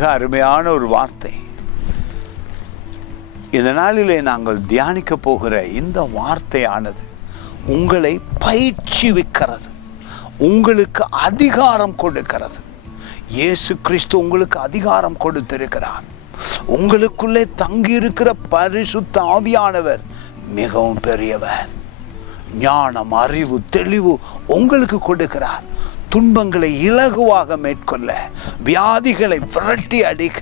மிக அருமையான ஒரு வார்த்தை. இந்த நாளிலே நாங்கள் தியானிக்க போகிற இந்த வார்த்தையானது உங்களை பயிற்சிவிக்கிறது, உங்களுக்கு அதிகாரம் கொடுக்கிறது. இயேசு கிறிஸ்து உங்களுக்கு அதிகாரம் கொடுத்திருக்கிறார். உங்களுக்குள்ளே தங்கியிருக்கிற பரிசுத்த ஆவியானவர் மிகவும் பெரியவர். ஞானம், அறிவு, தெளிவு உங்களுக்கு கொடுக்கிறார். துன்பங்களை இலகுவாக மேற்கொள்ள, வியாதிகளை விரட்டி அடிக்க,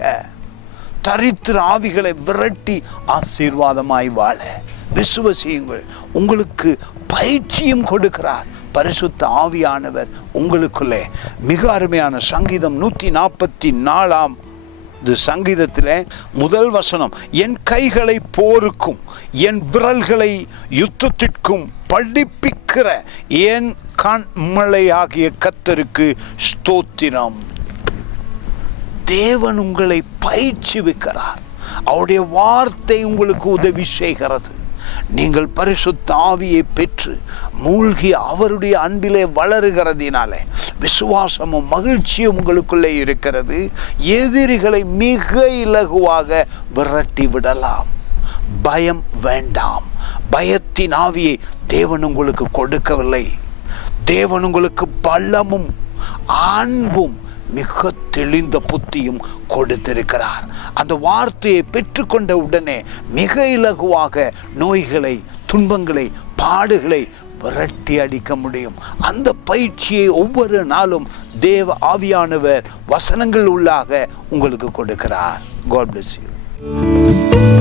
தரித்திர ஆவிகளை விரட்டி ஆசீர்வாதமாய் வாழ விசுவசியுங்கள். உங்களுக்கு பயிற்சியும் கொடுக்கிறார் பரிசுத்த ஆவியானவர் உங்களுக்குள்ளே. மிக அருமையான சங்கீதம் 144 சங்கீதத்திலே முதல் வசனம், என் கைகளை போருக்கும் என் விரல்களை யுத்தத்திற்கும் படிப்பிக்கிற என் கண்மலையாகிய கர்த்தருக்கு ஸ்தோத்திரம். தேவன் உங்களை பயிற்சிவிக்கிறார். அவருடைய வார்த்தை உங்களுக்கு உதவி செய்கிறது. நீங்கள் பரிசுத்த ஆவியை பெற்று மூழ்கி அவருடைய அன்பிலே வளருகிறதினாலே விசுவாசமும் மகிழ்ச்சியும் உங்களுக்குள்ளே இருக்கிறது. எதிரிகளை மிக இலகுவாக விரட்டி விடலாம். பயம் வேண்டாம். பயத்தின் ஆவியை தேவன் உங்களுக்கு கொடுக்கவில்லை. தேவன் உங்களுக்கு பலமும் அன்பும் மிக தெளிந்த புத்தியும் கொடுத்திருக்கிறார். அந்த வார்த்தையை பெற்றுக்கொண்ட உடனே மிக இலகுவாக நோய்களை, துன்பங்களை, பாடுகளை விரட்டி அடிக்க முடியும். அந்த பயிற்சியை ஒவ்வொரு நாளும் தேவ ஆவியானவர் வசனங்கள் உள்ளாக உங்களுக்கு கொடுக்கிறார். God bless you.